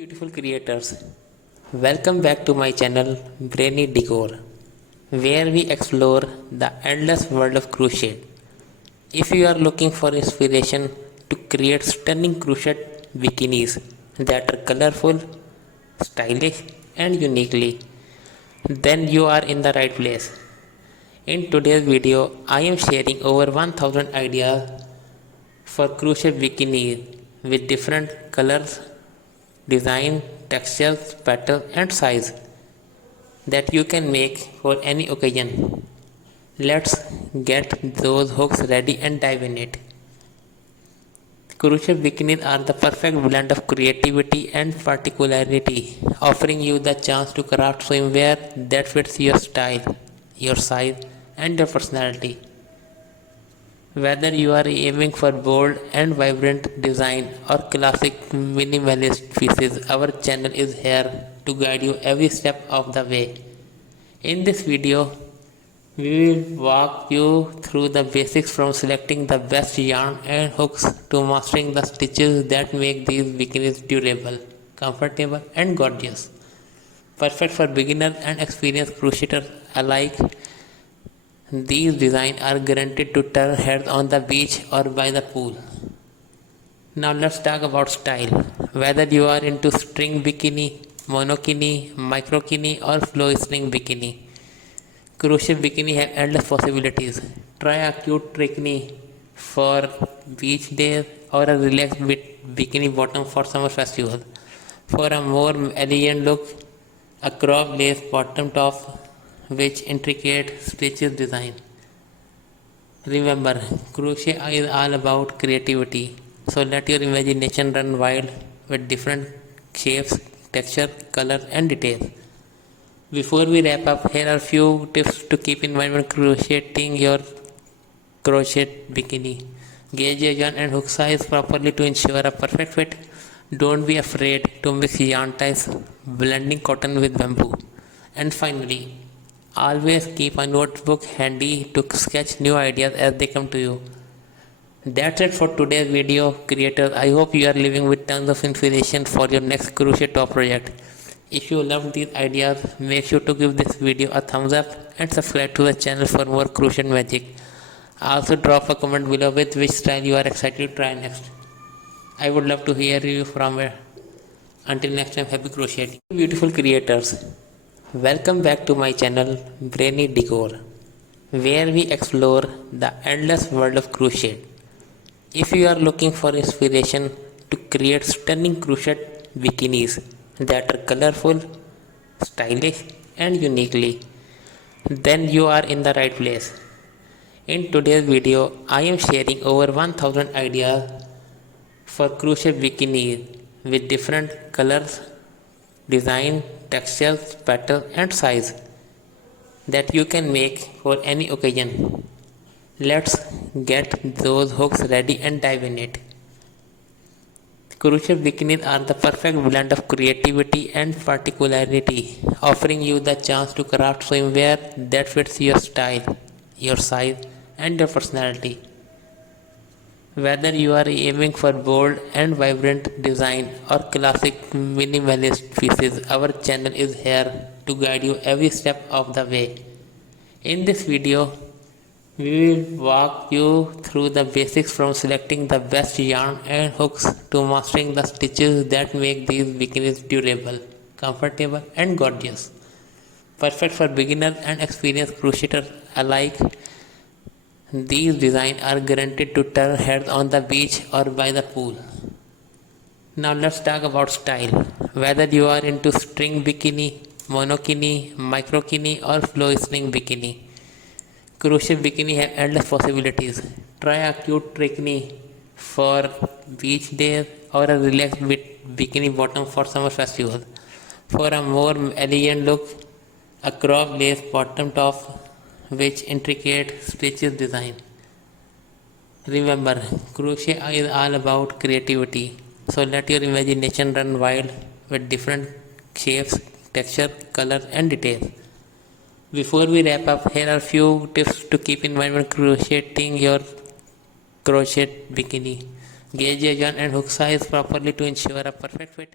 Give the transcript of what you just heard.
Beautiful creators, welcome back to my channel Brainy Decor, where we explore the endless world of crochet. If you are looking for inspiration to create stunning crochet bikinis that are colorful, stylish, and uniquely, then you are in the right place. In today's video, I am sharing over 1000 ideas for crochet bikinis with different colors, design, textures, pattern and size that you can make for any occasion. Let's get those hooks ready and dive in it. Crochet bikinis are the perfect blend of creativity and particularity, offering you the chance to craft swimwear that fits your style, your size, and your personality. Whether you are aiming for bold and vibrant design or classic minimalist pieces, our channel is here to guide you every step of the way. In this video, we will walk you through the basics from selecting the best yarn and hooks to mastering the stitches that make these bikinis durable, comfortable and gorgeous. Perfect for beginners and experienced crocheters alike. These designs are guaranteed to turn heads on the beach or by the pool. Now let's talk about style. Whether you are into string bikini, monokini, microkini or flow string bikini, crochet bikini have endless possibilities. Try a cute bikini for beach days or a relaxed bikini bottom for summer festival. For a more elegant look, a crop lace bottom top with intricate stitches design. Remember, crochet is all about creativity, so let your imagination run wild with different shapes, texture, colors and details. Before we wrap up, here are a few tips to keep in mind when crocheting your crochet bikini. Gauge your yarn and hook size properly to ensure a perfect fit. Don't be afraid to mix yarn types, blending cotton with bamboo. And finally, always keep a notebook handy to sketch new ideas as they come to you. That's it for today's video, creators. I hope you are living with tons of inspiration for your next crochet top project. If you loved these ideas, make sure to give this video a thumbs up and subscribe to the channel for more crochet magic. Also drop a comment below with which style you are excited to try next. I would love to hear you from here. Until next time, happy crocheting. Beautiful creators, welcome back to my channel Brainy Decor, where we explore the endless world of crochet. If you are looking for inspiration to create stunning crochet bikinis that are colorful, stylish and uniquely, then you are in the right place. In today's video, I am sharing over 1000 ideas for crochet bikinis with different colors, design, textures, pattern and size that you can make for any occasion. Let's get those hooks ready and dive in it. Crochet bikinis are the perfect blend of creativity and particularity, offering you the chance to craft swimwear that fits your style, your size and your personality. Whether you are aiming for bold and vibrant design or classic minimalist pieces, our channel is here to guide you every step of the way. In this video, we will walk you through the basics from selecting the best yarn and hooks to mastering the stitches that make these bikinis durable, comfortable and gorgeous. Perfect for beginners and experienced crocheters alike. These designs are guaranteed to turn heads on the beach or by the pool. Now let's talk about style. Whether you are into string bikini, monokini, microkini or flow string bikini, crochet bikini have endless possibilities. Try a cute bikini for beach days or a relaxed bikini bottom for summer festival. For a more elegant look, a crop lace bottom top with intricate stitches design. Remember, crochet is all about creativity, so let your imagination run wild with different shapes, texture, colors and details. Before we wrap up, here are a few tips to keep in mind when crocheting your crochet bikini. Gauge your yarn and hook size properly to ensure a perfect fit.